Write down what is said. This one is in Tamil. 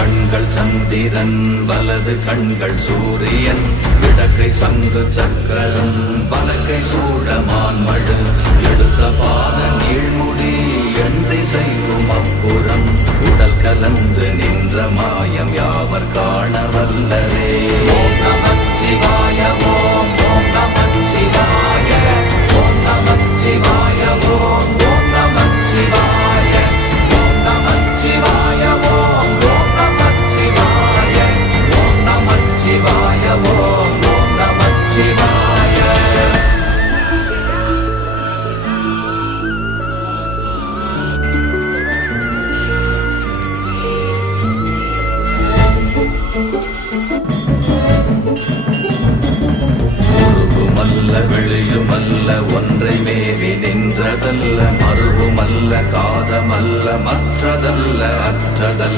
கண்கள் சந்திரன் வலது கண்கள் சூரியன் இடக்கை சங்கு சக்கரம் வலக்கை சூழமான் மழு எடுத்த பாத நீழ்முடி எண் திசைக்கும் அப்புறம் உடல் கலந்து நின்ற மாயம் யாவர் காண வல்லரே. ஓம் நமச்சிவாய ஓம் ஓம் நமச்சிவாய ஓம் நமச்சிவாய ஓம் ஓம் நமச்சிவாய ஓம் நமச்சிவாய ஓம் ஓம் நமச்சிவாய ஓம் நமச்சிவாய ஓம் ஓம் நமச்சிவாய. உருவுமல்ல வெளியுமல்ல ஒன்றை மேவி நின்றதல்ல மறுவுமல்ல காதமல்ல மற்றதல்ல அற்றதல்ல